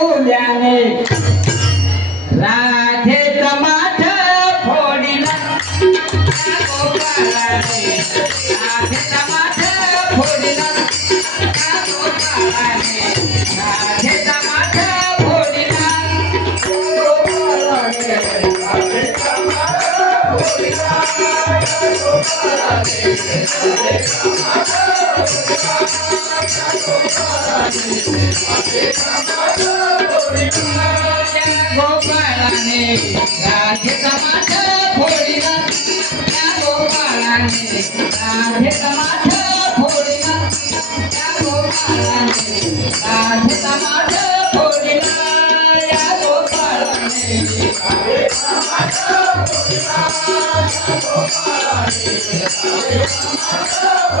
Juliani. Ra गोपाळाने Radhe समाज फोडिला. त्या गोपाळाने राधे समाज फोडिला. त्या गोपाळाने राधे समाज फोडिला. या गोपाळाने राधे समाज फोडिला. गोपाळाने राधे समाज I'm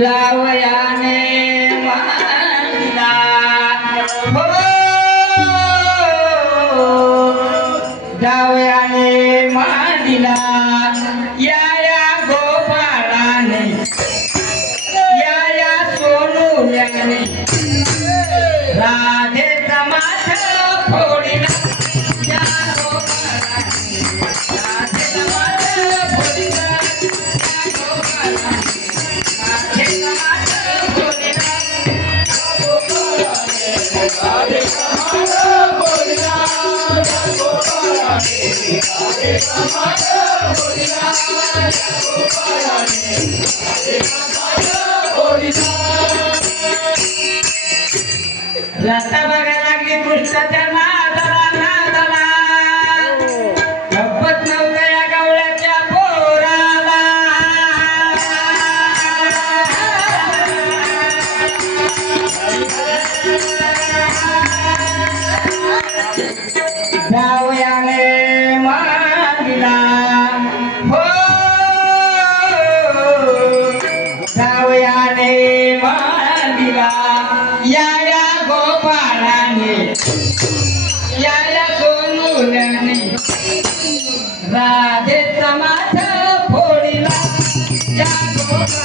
लावयाने मानला. हो जावयाने मानला. Lata baga make sense?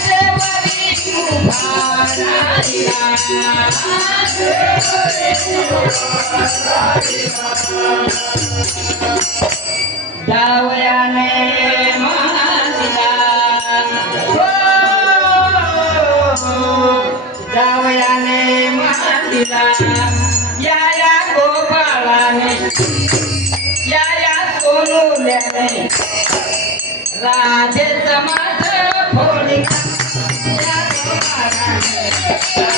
I'm जावयाने मानिला. डावयाने जावयाने या या गोपाळाने या या सोनुल्याने राधेचं माझं फोडिका या गोपाळाने